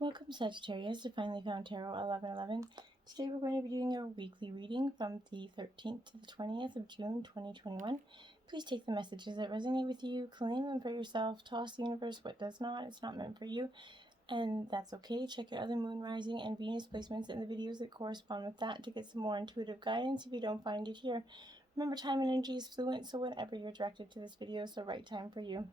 Welcome Sagittarius to Finally Found Tarot 1111. Today we're going to be doing your weekly reading from the 13th to the 20th of June 2021. Please take the messages that resonate with you, claim them for yourself, toss the universe what does not. It's not meant for you, and that's okay. Check your other moon, rising, and Venus placements in the videos that correspond with that to get some more intuitive guidance if you don't find it here. Remember, time and energy is fluent, so whenever you're directed to this video, so right time for you.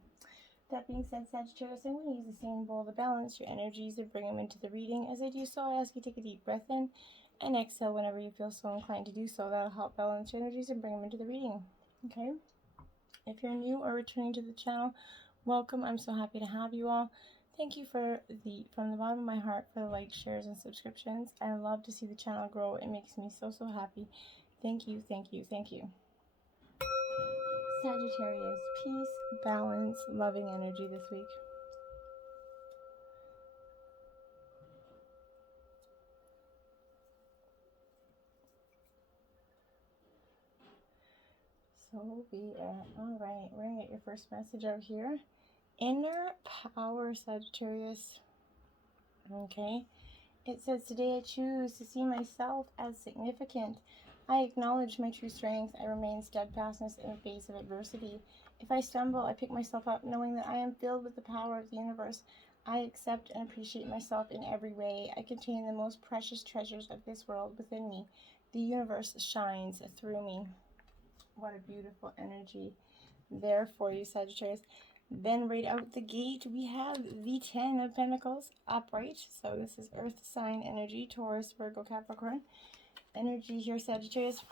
That being said, Sagittarius, I'm going to use the same bowl to balance your energies and bring them into the reading. As I do so, I ask you to take a deep breath in and exhale whenever you feel so inclined to do so. That'll help balance your energies and bring them into the reading. Okay? If you're new or returning to the channel, welcome. I'm so happy to have you all. Thank you from the bottom of my heart for the likes, shares, and subscriptions. I love to see the channel grow. It makes me so happy. Thank you, thank you, thank you. Sagittarius, peace, balance, loving energy this week. So all right, we're gonna get your first message out here. Inner power, Sagittarius. Okay. It says, today I choose to see myself as significant. I acknowledge my true strength. I remain steadfastness in the face of adversity. If I stumble, I pick myself up, knowing that I am filled with the power of the universe. I accept and appreciate myself in every way. I contain the most precious treasures of this world within me. The universe shines through me. What a beautiful energy there for you, Sagittarius. Then right out the gate, we have the 10 of Pentacles upright. So this is Earth sign energy, Taurus, Virgo, Capricorn energy here, Sagittarius.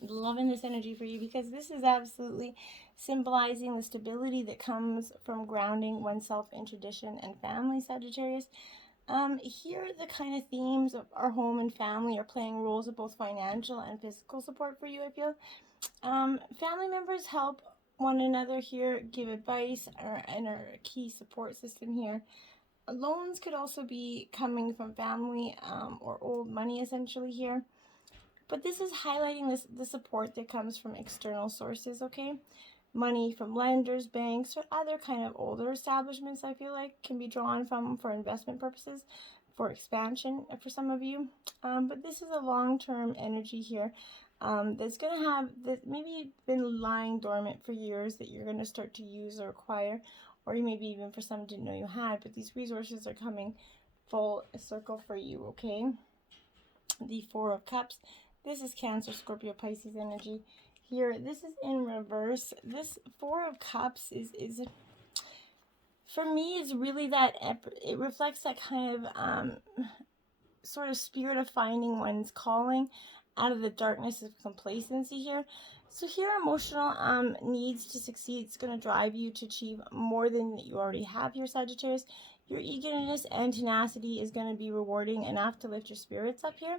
Loving this energy for you because this is absolutely symbolizing the stability that comes from grounding oneself in tradition and family, Sagittarius. Here the kind of themes of our home and family are playing roles of both financial and physical support for you, I feel. Family members help one another here, give advice, and are a key support system here. Loans could also be coming from family or old money essentially here. But this is highlighting the support that comes from external sources, okay? Money from lenders, banks, or other kind of older establishments, I feel like, can be drawn from for investment purposes, for expansion for some of you. But this is a long-term energy here that's going to have, that maybe been lying dormant for years that you're going to start to use or acquire, or you maybe even for some didn't know you had, but these resources are coming full circle for you, okay? The Four of Cups. This is Cancer, Scorpio, Pisces energy. Here, this is in reverse. This Four of Cups is for me, is really that, it reflects that kind of sort of spirit of finding one's calling out of the darkness of complacency here. So here, emotional needs to succeed. It's going to drive you to achieve more than you already have here, Sagittarius. Your eagerness and tenacity is going to be rewarding enough to lift your spirits up here.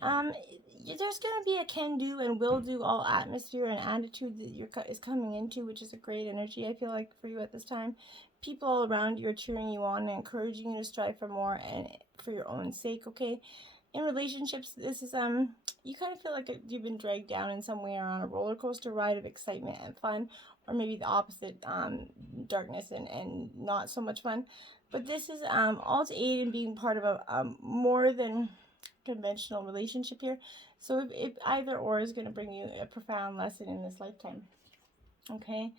There's going to be a can-do and will-do all atmosphere and attitude that is coming into, which is a great energy, I feel like, for you at this time. People all around you are cheering you on and encouraging you to strive for more and for your own sake, okay? In relationships, this is, you kind of feel like you've been dragged down in some way or on a roller coaster ride of excitement and fun, or maybe the opposite, darkness and not so much fun. But this is all to aid in being part of a more than conventional relationship here. So if either or is going to bring you a profound lesson in this lifetime. Okay,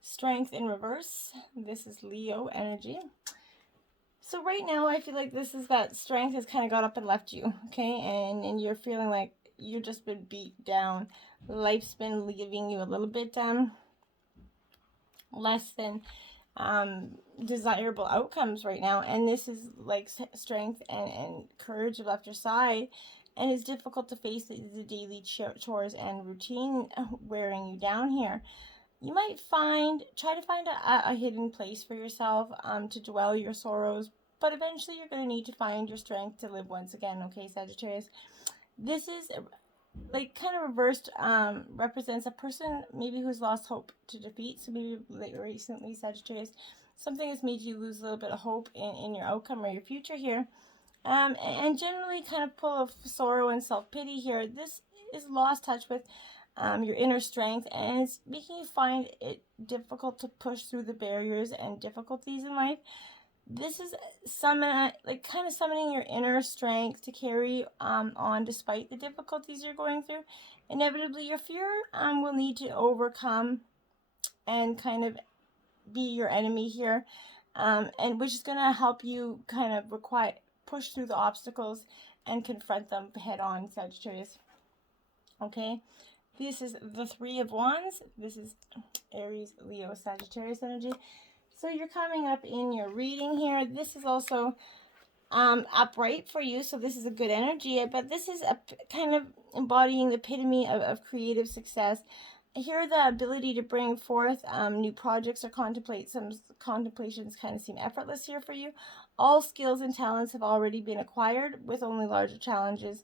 Strength in reverse. This is Leo energy. So right now I feel like this is that strength has kind of got up and left you, okay? And you're feeling like you've just been beat down. Life's been leaving you a little bit less than desirable outcomes right now, and this is like strength and courage left your side, and it's difficult to face the daily chores and routine wearing you down here. You might try to find a hidden place for yourself to dwell your sorrows, but eventually you're going to need to find your strength to live once again, okay, Sagittarius? This is like kind of reversed, represents a person maybe who's lost hope to defeat. So maybe recently, Sagittarius, something has made you lose a little bit of hope in your outcome or your future here. And generally kind of full of sorrow and self-pity here. This is lost touch with your inner strength, and it's making you find it difficult to push through the barriers and difficulties in life. This is kind of summoning your inner strength to carry on despite the difficulties you're going through. Inevitably, your fear will need to overcome and kind of be your enemy here, and which is going to help you kind of push through the obstacles and confront them head on, Sagittarius. Okay, this is the Three of Wands. This is Aries, Leo, Sagittarius energy. So you're coming up in your reading here. This is also upright for you, so this is a good energy, but this is a kind of embodying the epitome of creative success. Here, the ability to bring forth new projects or contemplate some contemplations kind of seem effortless here for you. All skills and talents have already been acquired, with only larger challenges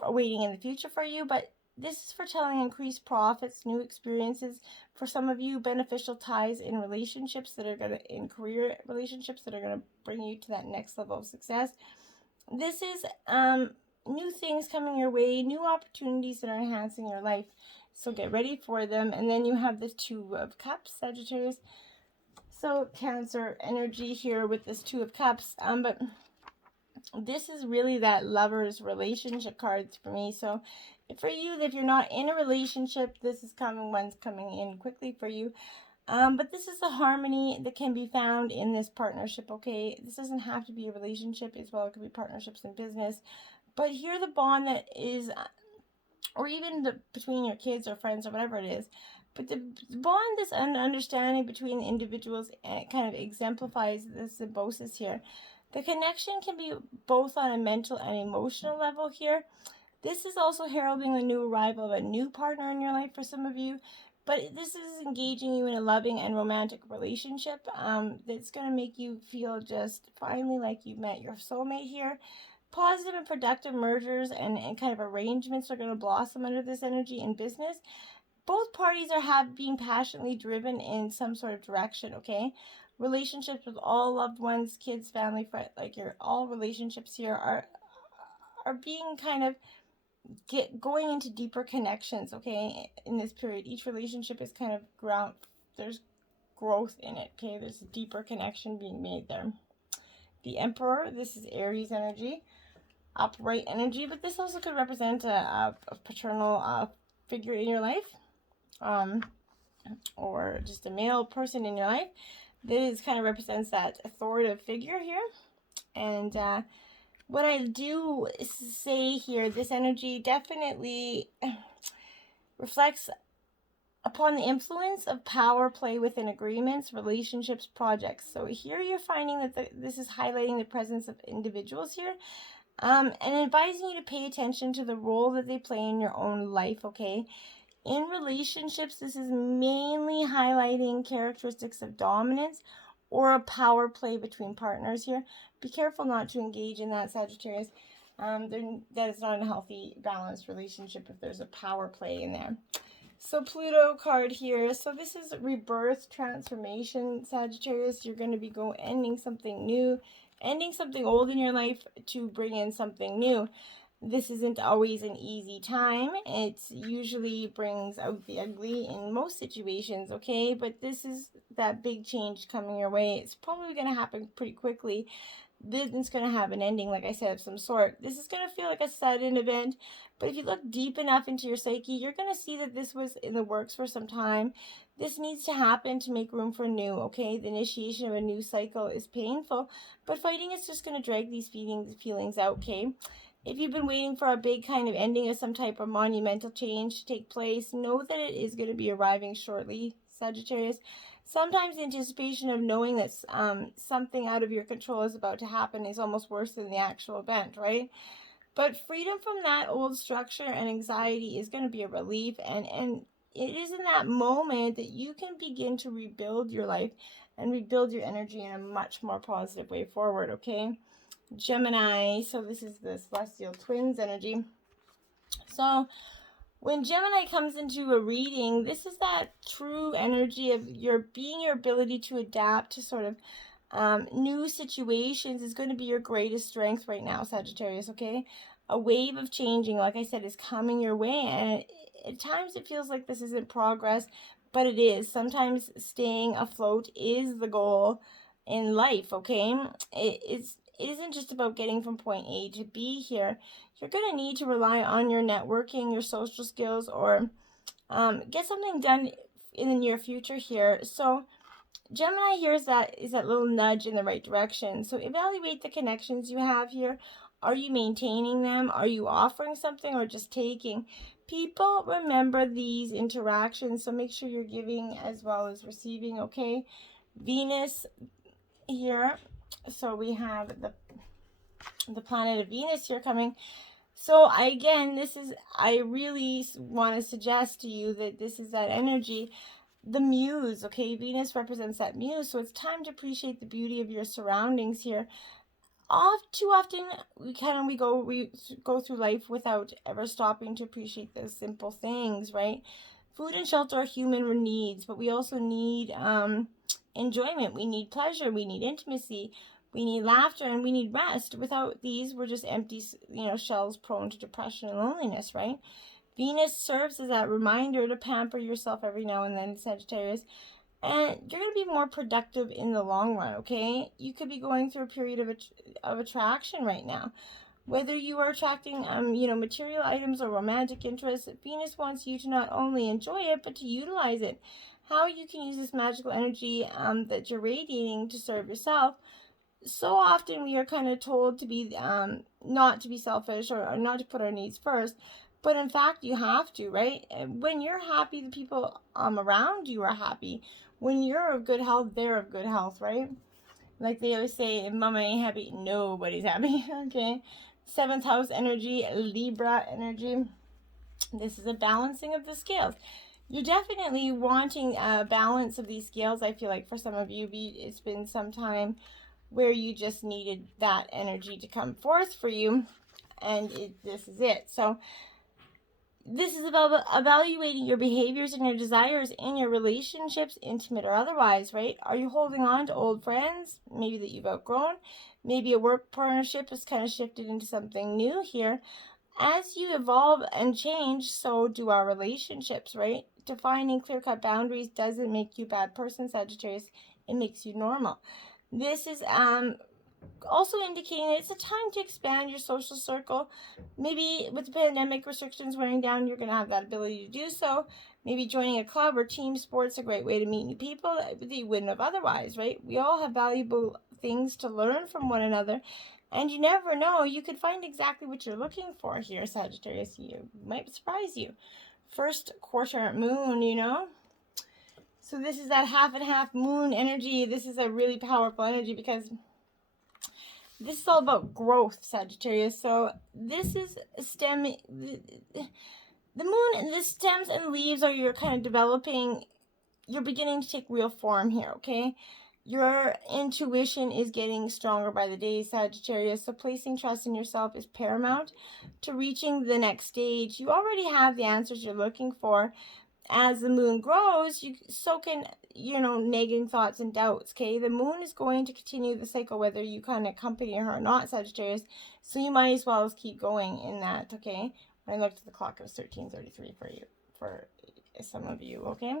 awaiting in the future for you, but this is foretelling increased profits, new experiences, for some of you, beneficial ties in relationships that are going to, in career relationships that are going to bring you to that next level of success. This is new things coming your way, new opportunities that are enhancing your life. So get ready for them. And then you have the Two of Cups, Sagittarius. So Cancer energy here with this Two of Cups. But this is really that lover's relationship cards for me. So for you, if you're not in a relationship, this is one's coming in quickly for you. But this is the harmony that can be found in this partnership, okay? This doesn't have to be a relationship as well. It could be partnerships in business. But here the bond that is, or even between your kids or friends or whatever it is, but the bond, this understanding between individuals, kind of exemplifies the symbiosis here. The connection can be both on a mental and emotional level here. This is also heralding the new arrival of a new partner in your life for some of you. But this is engaging you in a loving and romantic relationship that's going to make you feel just finally like you've met your soulmate here. Positive and productive mergers and kind of arrangements are going to blossom under this energy in business. Both parties are being passionately driven in some sort of direction, okay? Relationships with all loved ones, kids, family, friends, all relationships here are being kind of going into deeper connections, okay, in this period. Each relationship is kind of there's growth in it, okay? There's a deeper connection being made there. The Emperor, this is Aries energy, upright energy, but this also could represent a paternal figure in your life, or just a male person in your life. This kind of represents that authoritative figure here. And what I do say here, this energy definitely reflects upon the influence of power play within agreements, relationships, projects. So here you're finding that this is highlighting the presence of individuals here, and advising you to pay attention to the role that they play in your own life, okay? In relationships, this is mainly highlighting characteristics of dominance or a power play between partners here. Be careful not to engage in that, Sagittarius. That is not a healthy, balanced relationship if there's a power play in there. So Pluto card here. So this is rebirth, transformation, Sagittarius. You're going to be ending something new, ending something old in your life to bring in something new. This isn't always an easy time. It usually brings out the ugly in most situations, okay? But this is that big change coming your way. It's probably going to happen pretty quickly. This is going to have an ending, like I said, of some sort. This is going to feel like a sudden event, but if you look deep enough into your psyche, you're going to see that this was in the works for some time. This needs to happen to make room for new, okay? The initiation of a new cycle is painful, but fighting is just going to drag these feelings out, okay? If you've been waiting for a big kind of ending of some type of monumental change to take place, know that it is going to be arriving shortly, Sagittarius. Sometimes the anticipation of knowing that something out of your control is about to happen is almost worse than the actual event, right? But freedom from that old structure and anxiety is going to be a relief, and it is in that moment that you can begin to rebuild your life and rebuild your energy in a much more positive way forward, okay? Gemini, so this is the celestial twins energy. So when Gemini comes into a reading, this is that true energy of your ability to adapt to sort of new situations is going to be your greatest strength right now, Sagittarius, okay? A wave of changing, like I said, is coming your way, and at times it feels like this isn't progress, but it is. Sometimes staying afloat is the goal in life, okay? It isn't just about getting from point A to B here. You're going to need to rely on your networking, your social skills, or get something done in the near future here. So Gemini here is that little nudge in the right direction. So evaluate the connections you have here. Are you maintaining them? Are you offering something or just taking? People remember these interactions, so make sure you're giving as well as receiving, okay? Venus here. So we have the planet of Venus here coming. So I really want to suggest to you that this is that energy, the muse, okay? Venus represents that muse, so it's time to appreciate the beauty of your surroundings here. Too often we go through life without ever stopping to appreciate those simple things, right? Food and shelter are human needs, but we also need enjoyment. We need pleasure. We need intimacy. We need laughter, and we need rest. Without these, we're just empty, shells prone to depression and loneliness, right? Venus serves as that reminder to pamper yourself every now and then, Sagittarius. And you're going to be more productive in the long run, okay? You could be going through a period of attraction right now. Whether you are attracting, material items or romantic interests, Venus wants you to not only enjoy it, but to utilize it. How you can use this magical energy that you're radiating to serve yourself. So often we are kind of told to be, not to be selfish or not to put our needs first. But in fact, you have to, right? When you're happy, the people around you are happy. When you're of good health, they're of good health, right? Like they always say, if mama ain't happy, nobody's happy, okay? 7th house energy, Libra energy. This is a balancing of the scales. You're definitely wanting a balance of these scales, I feel like, for some of you. It's been some time where you just needed that energy to come forth for you, and this is it. So this is about evaluating your behaviors and your desires in your relationships, intimate or otherwise, right? Are you holding on to old friends, maybe that you've outgrown? Maybe a work partnership has kind of shifted into something new here. As you evolve and change, so do our relationships, right? Defining clear-cut boundaries doesn't make you a bad person, Sagittarius. It makes you normal. This is also indicating that it's a time to expand your social circle. Maybe with the pandemic restrictions wearing down, you're going to have that ability to do so. Maybe joining a club or team sport's a great way to meet new people that you wouldn't have otherwise, right? We all have valuable things to learn from one another, and you never know, you could find exactly what you're looking for here, Sagittarius. You might surprise you. First quarter moon, So this is that half and half moon energy. This is a really powerful energy because this is all about growth, Sagittarius. So this is the moon, the stems and leaves are your kind of developing, you're beginning to take real form here, okay? Your intuition is getting stronger by the day, Sagittarius. So placing trust in yourself is paramount to reaching the next stage. You already have the answers you're looking for. As the moon grows, so can, nagging thoughts and doubts, okay? The moon is going to continue the cycle whether you kind of accompany her or not, Sagittarius. So you might as well as keep going in that, okay? When I looked at the clock, it was 13:33 for some of you, okay?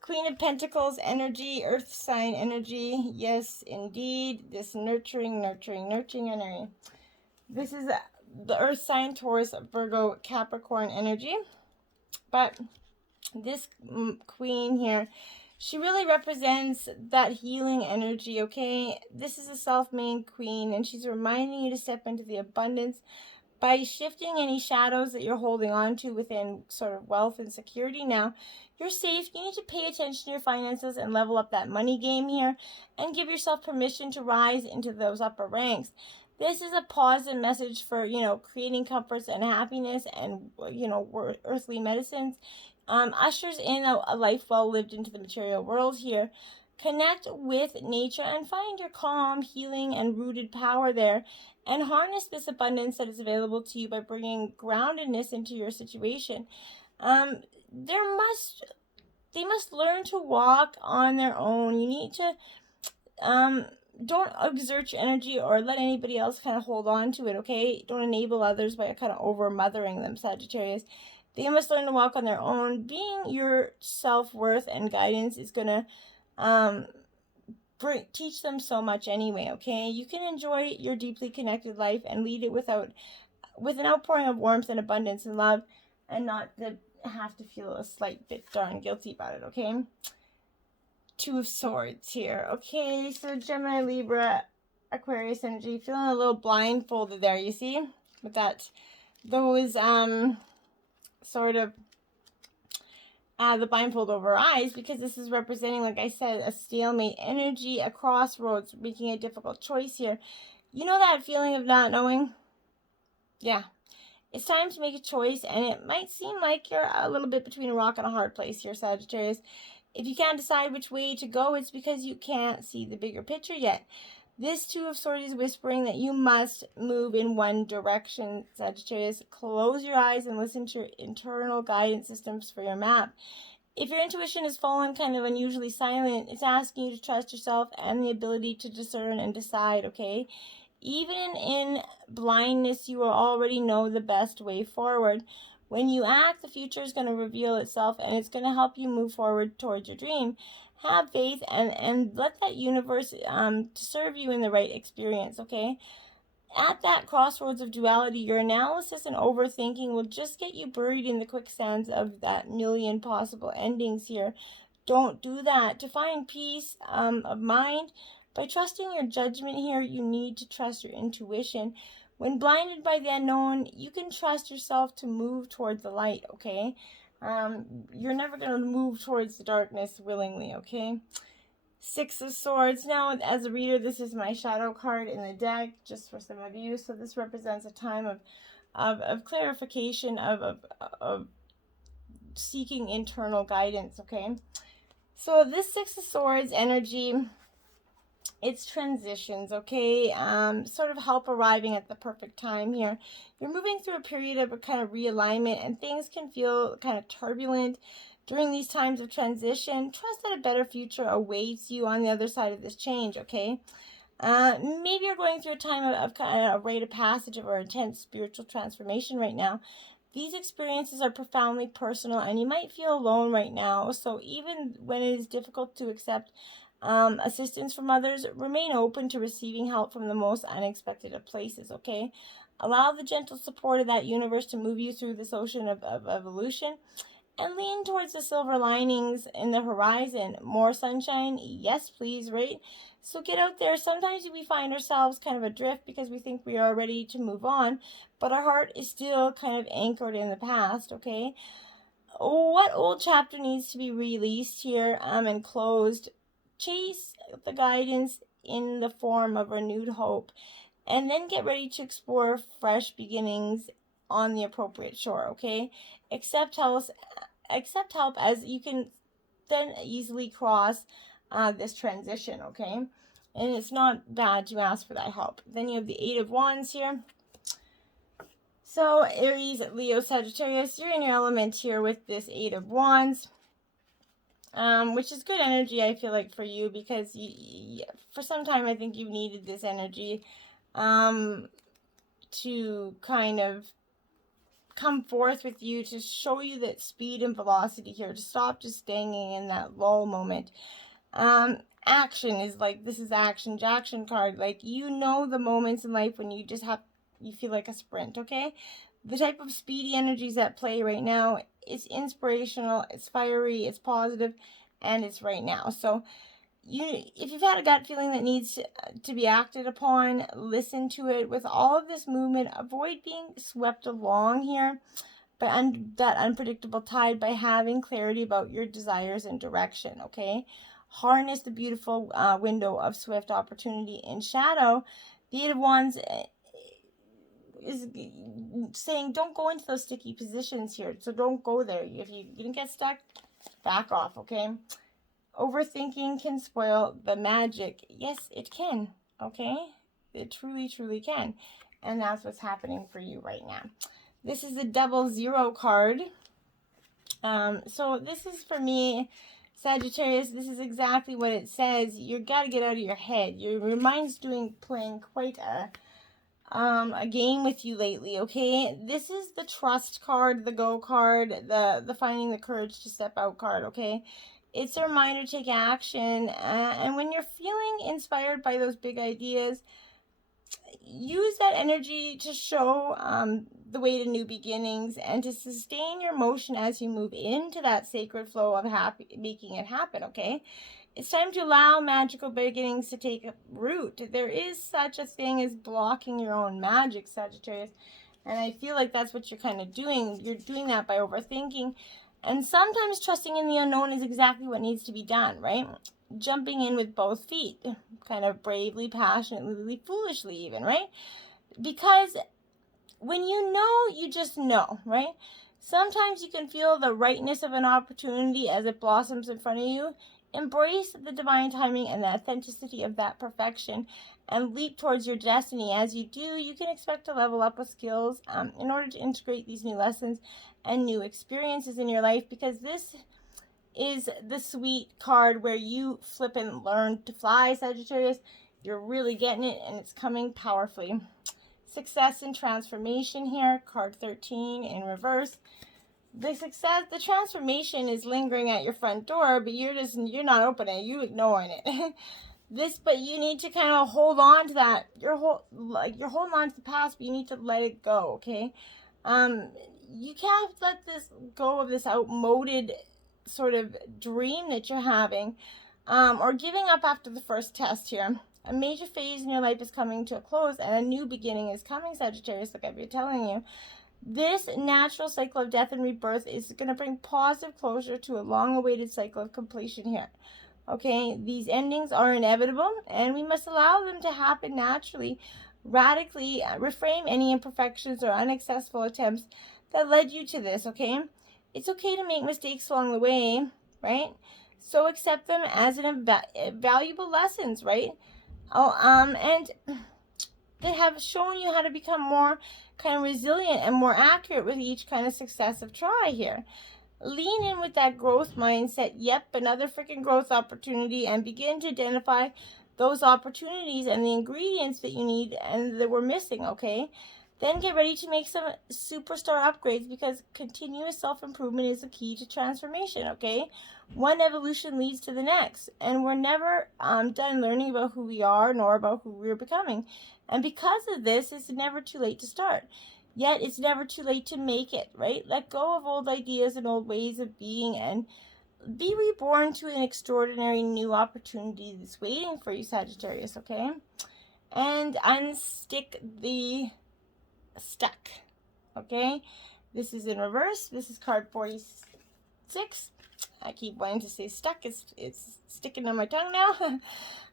Queen of Pentacles energy, earth sign energy. Yes, indeed. This nurturing energy. This is the earth sign, Taurus, Virgo, Capricorn energy. But this queen here, she really represents that healing energy, okay? This is a self-made queen, and she's reminding you to step into the abundance by shifting any shadows that you're holding on to within sort of wealth and security. Now, you're safe. You need to pay attention to your finances and level up that money game here and give yourself permission to rise into those upper ranks. This is a positive message for, creating comforts and happiness and, earthly medicines. Ushers in a life well lived into the material world here. Connect with nature and find your calm, healing, and rooted power there. And harness this abundance that is available to you by bringing groundedness into your situation. They must learn to walk on their own. You need to, don't exert your energy or let anybody else kind of hold on to it, okay? Don't enable others by kind of over-mothering them, Sagittarius. They must learn to walk on their own. Being your self-worth and guidance is going to teach them so much anyway, okay? You can enjoy your deeply connected life and lead it with an outpouring of warmth and abundance and love, and not have to feel a slight bit darn guilty about it, okay? Two of Swords here. Okay, so Gemini, Libra, Aquarius energy, feeling a little blindfolded there, you see? With those sort of the blindfold over eyes, because this is representing, like I said, a stalemate energy, a crossroads, making a difficult choice here. You know that feeling of not knowing? Yeah. It's time to make a choice, and it might seem like you're a little bit between a rock and a hard place here, Sagittarius. If you can't decide which way to go, it's because you can't see the bigger picture yet. This Two of Swords is whispering that you must move in one direction, Sagittarius. Close your eyes and listen to your internal guidance systems for your map. If your intuition has fallen kind of unusually silent, it's asking you to trust yourself and the ability to discern and decide, okay? Even in blindness, you will already know the best way forward. When you act, the future is going to reveal itself, and it's going to help you move forward towards your dream. Have faith and let that universe serve you in the right experience, okay? At that crossroads of duality, your analysis and overthinking will just get you buried in the quicksands of that million possible endings here. Don't do that. To find peace of mind, by trusting your judgment here, you need to trust your intuition. When blinded by the unknown, you can trust yourself to move towards the light, okay? You're never going to move towards the darkness willingly, okay? Six of Swords. Now, as a reader, this is my shadow card in the deck, just for some of you. So this represents a time of clarification, of seeking internal guidance, okay? So this Six of Swords energy, it's transitions, okay? Sort of help arriving at the perfect time here. You're moving through a period of a kind of realignment, and things can feel kind of turbulent during these times of transition. Trust that a better future awaits you on the other side of this change, okay? Maybe you're going through a time of kind of a rite of passage or intense spiritual transformation right now. These experiences are profoundly personal, and you might feel alone right now. So even when it is difficult to accept assistance from others, remain open to receiving help from the most unexpected of places, okay? Allow the gentle support of that universe to move you through this ocean of evolution, and lean towards the silver linings in the horizon. More sunshine? Yes, please, right? So get out there. Sometimes we find ourselves kind of adrift because we think we are ready to move on, but our heart is still kind of anchored in the past, okay? What old chapter needs to be released here and closed? Chase the guidance in the form of renewed hope, and then get ready to explore fresh beginnings on the appropriate shore, okay? Accept help as you can then easily cross this transition, okay? And it's not bad to ask for that help. Then you have the Eight of Wands here. So Aries, Leo, Sagittarius, you're in your element here with this Eight of Wands. Which is good energy, I feel like, for you, because for some time I think you needed this energy to kind of come forth with you, to show you that speed and velocity here, to stop just staying in that lull moment. Action is like, this is action card. Like, you know the moments in life when you feel like a sprint, okay? The type of speedy energies at play right now, it's inspirational, it's fiery, it's positive, and it's right now. So if you've had a gut feeling that needs to be acted upon, listen to it. With all of this movement, avoid being swept along here by that unpredictable tide, by having clarity about your desires and direction, okay? Harness the beautiful window of swift opportunity in shadow. The Eight of Wands is saying don't go into those sticky positions here. So don't go there. If you didn't get stuck, back off, okay? Overthinking can spoil the magic. Yes, it can, okay? It truly, truly can. And that's what's happening for you right now. This is a 00 card. So this is for me, Sagittarius. This is exactly what it says. You got to get out of your head. Your mind's playing quite a game with you lately, okay? This is the trust card, the go card, the finding the courage to step out card, okay? It's a reminder to take action. And when you're feeling inspired by those big ideas, use that energy to show the way to new beginnings and to sustain your motion as you move into that sacred flow of making it happen, okay? It's time to allow magical beginnings to take root. There is such a thing as blocking your own magic, Sagittarius. And I feel like that's what you're kind of doing. You're doing that by overthinking. And sometimes trusting in the unknown is exactly what needs to be done, right? Jumping in with both feet, kind of bravely, passionately, foolishly even, right? Because when you know, you just know, right? Sometimes you can feel the rightness of an opportunity as it blossoms in front of you. Embrace the divine timing and the authenticity of that perfection and leap towards your destiny. As you do, you can expect to level up with skills in order to integrate these new lessons and new experiences in your life, because this is the sweet card where you flip and learn to fly, Sagittarius. You're really getting it, and it's coming powerfully. Success and transformation here, card 13 in reverse. The transformation is lingering at your front door, but you're not opening it, you're ignoring it. But you need to kind of hold on to that. You're holding on to the past, but you need to let it go, okay? You can't let this go of this outmoded sort of dream that you're having, or giving up after the first test here. A major phase in your life is coming to a close, and a new beginning is coming, Sagittarius, like I've been telling you. This natural cycle of death and rebirth is going to bring positive closure to a long-awaited cycle of completion here. Okay, these endings are inevitable, and we must allow them to happen naturally. Radically reframe any imperfections or unsuccessful attempts that led you to this, okay? It's okay to make mistakes along the way, right? So accept them as valuable lessons, right? And they have shown you how to become more kind of resilient and more accurate with each kind of successive try here. Lean in with that growth mindset. Yep, another freaking growth opportunity, and begin to identify those opportunities and the ingredients that you need and that we're missing, okay? Then get ready to make some superstar upgrades, because continuous self-improvement is the key to transformation, okay? One evolution leads to the next, and we're never done learning about who we are nor about who we're becoming. And because of this, it's never too late to start. Yet it's never too late to make it, right? Let go of old ideas and old ways of being and be reborn to an extraordinary new opportunity that's waiting for you, Sagittarius, okay? And unstick the stuck, okay? This is in reverse. This is card 46. I keep wanting to say stuck. It's sticking on my tongue now.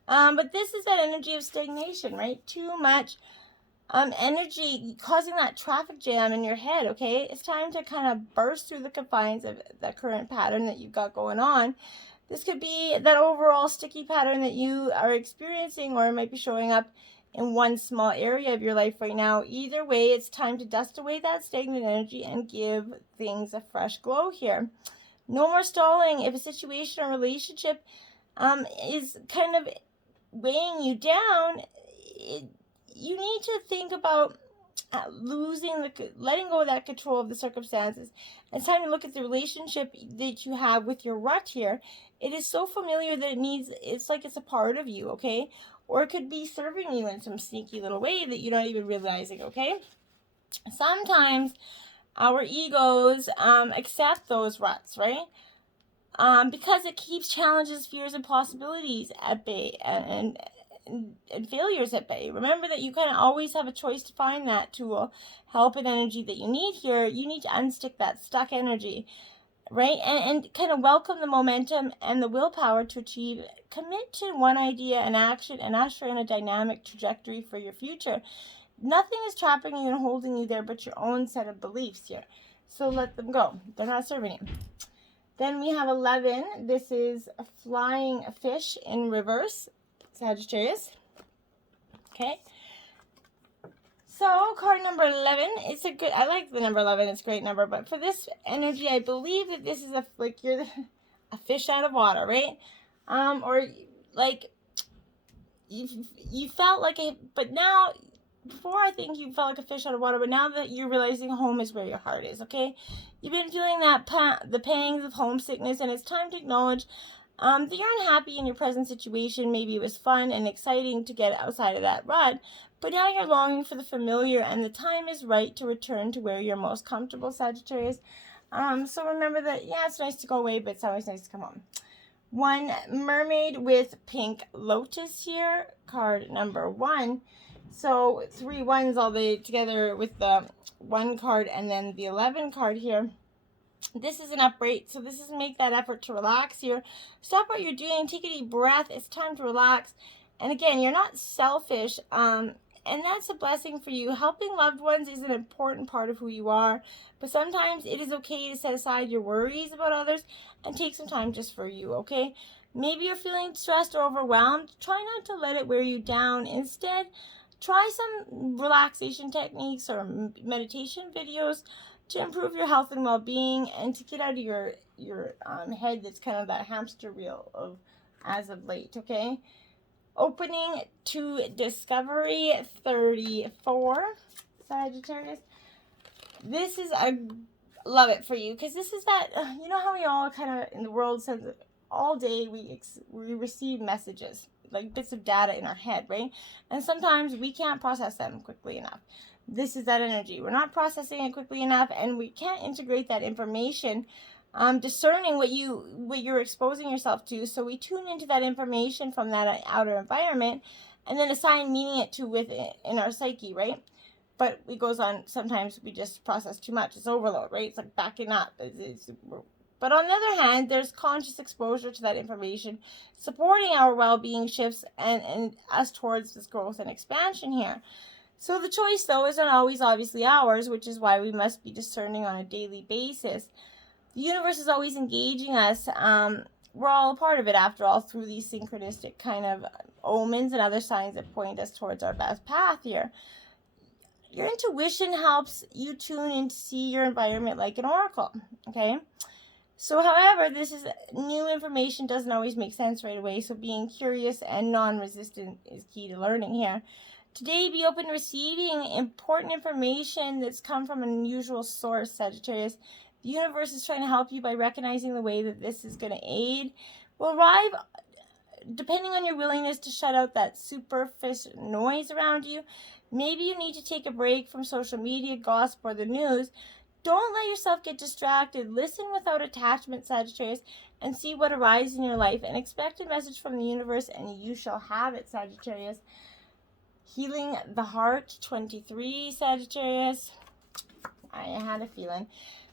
But this is that energy of stagnation, right? Too much energy causing that traffic jam in your head, okay? It's time to kind of burst through the confines of the current pattern that you've got going on. This could be that overall sticky pattern that you are experiencing, or it might be showing up in one small area of your life right now. Either way, it's time to dust away that stagnant energy and give things a fresh glow here. No more stalling. If a situation or relationship is kind of weighing you down, you need to think about letting go of that control of the circumstances. It's time to look at the relationship that you have with your rut here. It is so familiar that it's like it's a part of you, okay? Or it could be serving you in some sneaky little way that you're not even realizing, okay? Sometimes our egos accept those ruts, right? Because it keeps challenges, fears, and possibilities at bay, and failures at bay. Remember that you kind of always have a choice to find that tool, help, and energy that you need here. You need to unstick that stuck energy, right? And kind of welcome the momentum and the willpower to achieve. Commit to one idea and action, and usher in a dynamic trajectory for your future. Nothing is trapping you and holding you there but your own set of beliefs here. So let them go. They're not serving you. Then we have 11. This is a flying fish in reverse, Sagittarius. Okay. So card number 11. I like the number 11. It's a great number. But for this energy, I believe that this is you're a fish out of water, right? Or like you felt like it, but now before I think you felt like a fish out of water, but now that you're realizing home is where your heart is, okay? You've been feeling the pangs of homesickness, and it's time to acknowledge that you're unhappy in your present situation. Maybe it was fun and exciting to get outside of that rut, but now you're longing for the familiar, and the time is right to return to where you're most comfortable, Sagittarius. So remember that, yeah, it's nice to go away, but it's always nice to come home. One mermaid with pink lotus here, card number 1. So 3 ones all the together with the 1 card and then the 11 card here. This is an upright, so this is make that effort to relax here. Stop what you're doing, take a deep breath. It's time to relax. And again, you're not selfish, and that's a blessing for you. Helping loved ones is an important part of who you are, but sometimes it is okay to set aside your worries about others and take some time just for you, okay? Maybe you're feeling stressed or overwhelmed. Try not to let it wear you down. Instead, try some relaxation techniques or meditation videos to improve your health and well-being, and to get out of your head that's kind of that hamster wheel of as of late, okay? Opening to discovery 34, Sagittarius. This is, I love it for you, because this is that, you know how we all kind of in the world says that all day we receive messages, like bits of data in our head, right? And sometimes we can't process them quickly enough. This is that energy. We're not processing it quickly enough, and we can't integrate that information, discerning what you're exposing yourself to. So we tune into that information from that outer environment, and then assign meaning it to within in our psyche, right? But it goes on. Sometimes we just process too much. It's overload, right? It's like backing up. But on the other hand, there's conscious exposure to that information, supporting our well-being shifts and us towards this growth and expansion here. So the choice, though, isn't always obviously ours, which is why we must be discerning on a daily basis. The universe is always engaging us. We're all a part of it, after all, through these synchronistic kind of omens and other signs that point us towards our best path here. Your intuition helps you tune in to see your environment like an oracle, okay? So, however, this is new information doesn't always make sense right away, so being curious and non-resistant is key to learning here. Today, be open to receiving important information that's come from an unusual source, Sagittarius. The universe is trying to help you by recognizing the way that this is going to aid. Will arrive depending on your willingness to shut out that superficial noise around you. Maybe you need to take a break from social media, gossip, or the news. Don't let yourself get distracted. Listen without attachment, Sagittarius, and see what arises in your life. And expect a message from the universe, and you shall have it, Sagittarius. Healing the heart, 23, Sagittarius. I had a feeling.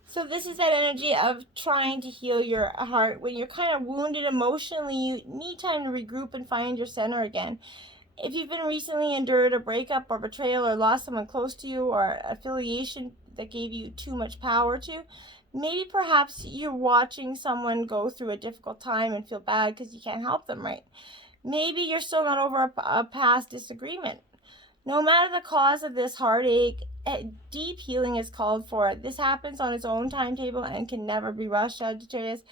So this is that energy of trying to heal your heart. When you're kind of wounded emotionally, you need time to regroup and find your center again. If you've been recently endured a breakup or betrayal, or lost someone close to you, or affiliation that gave you too much power to, maybe perhaps you're watching someone go through a difficult time and feel bad because you can't help them, right? Maybe you're still not over a past disagreement. No matter the cause of this heartache, deep healing is called for. This happens on its own timetable and can never be rushed, Sagittarius.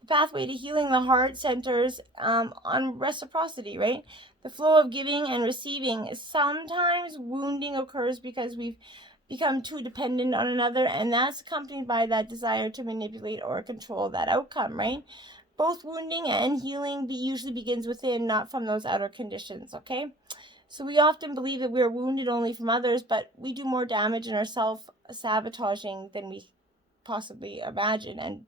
The pathway to healing the heart centers on reciprocity, right? The flow of giving and receiving. Sometimes wounding occurs because we've become too dependent on another, and that's accompanied by that desire to manipulate or control that outcome, right? Both wounding and healing usually begins within, not from those outer conditions, okay? So we often believe that we are wounded only from others, but we do more damage in our self-sabotaging than we possibly imagine. And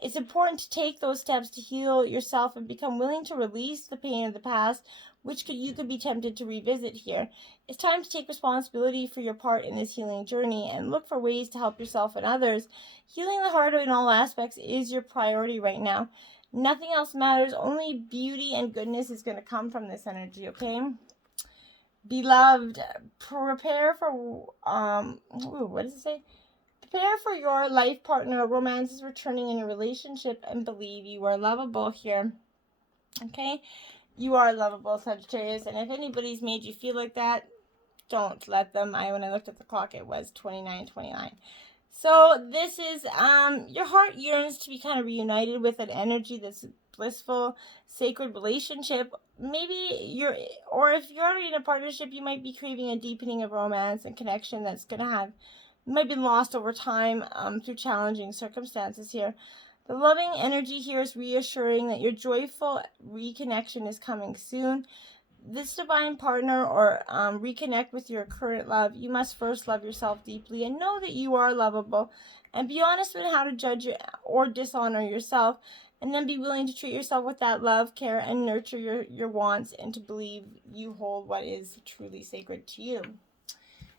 it's important to take those steps to heal yourself and become willing to release the pain of the past, which you could be tempted to revisit here. It's time to take responsibility for your part in this healing journey and look for ways to help yourself and others. Healing the heart in all aspects is your priority right now. Nothing else matters. Only beauty and goodness is going to come from this energy, okay? Beloved, prepare for, what does it say? Prepare for your life partner. Romance is returning in your relationship, and believe you are lovable here, okay? You are lovable, Sagittarius, and if anybody's made you feel like that, don't let them. When I looked at the clock, it was 29:29. So this is your heart yearns to be kind of reunited with an energy that's blissful, sacred relationship. Maybe or if you're already in a partnership, you might be craving a deepening of romance and connection that's going to have might be lost over time through challenging circumstances here. The loving energy here is reassuring that your joyful reconnection is coming soon. This divine partner or reconnect with your current love, you must first love yourself deeply and know that you are lovable, and be honest with how to judge or dishonor yourself, and then be willing to treat yourself with that love, care, and nurture your wants, and to believe you hold what is truly sacred to you.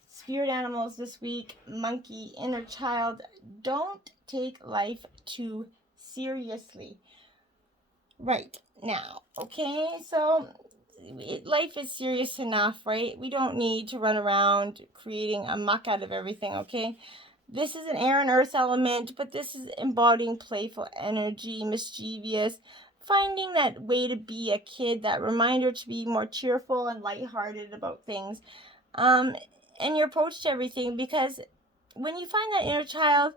Spirit animals this week: monkey, inner child. Don't take life too seriously right now, okay? So life is serious enough, right? We don't need to run around creating a muck out of everything, okay? This is an air and earth element, but this is embodying playful energy, mischievous, finding that way to be a kid, that reminder to be more cheerful and lighthearted about things, and your approach to everything, because when you find that inner child,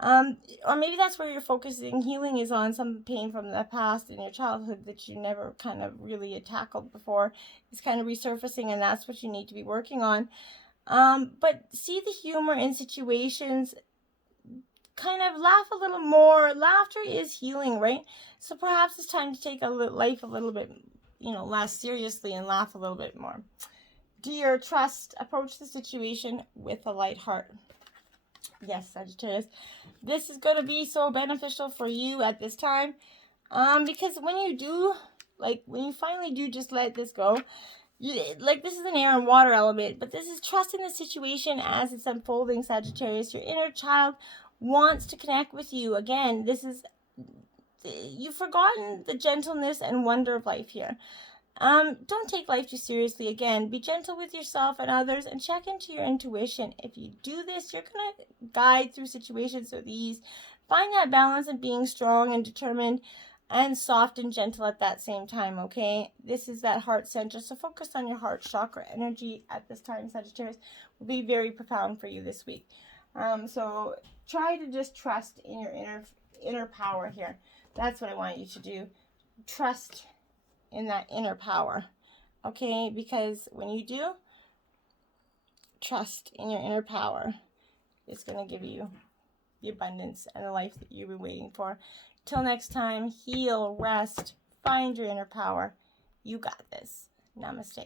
or maybe that's where you're focusing. Healing is on some pain from the past in your childhood that you never kind of really tackled before. It's kind of resurfacing, and that's what you need to be working on. But see the humor in situations. Kind of laugh a little more. Laughter is healing, right? So perhaps it's time to take life a little bit, less seriously and laugh a little bit more. Dear, trust. Approach the situation with a light heart. Yes, Sagittarius, this is going to be so beneficial for you at this time, because when you finally do just let this go, this is an air and water element, but this is trusting the situation as it's unfolding, Sagittarius. Your inner child wants to connect with you. Again, you've forgotten the gentleness and wonder of life here. Don't take life too seriously. Again, be gentle with yourself and others, and check into your intuition. If you do this, you're going to guide through situations with ease. Find that balance of being strong and determined and soft and gentle at that same time, okay? This is that heart center, so focus on your heart chakra energy at this time, Sagittarius. Will be very profound for you this week. So try to just trust in your inner power here. That's what I want you to do. Trust in that inner power, okay? Because when you do, trust in your inner power, it's going to give you the abundance and the life that you've been waiting for. Till next time, heal, rest, find your inner power. You got this. Namaste.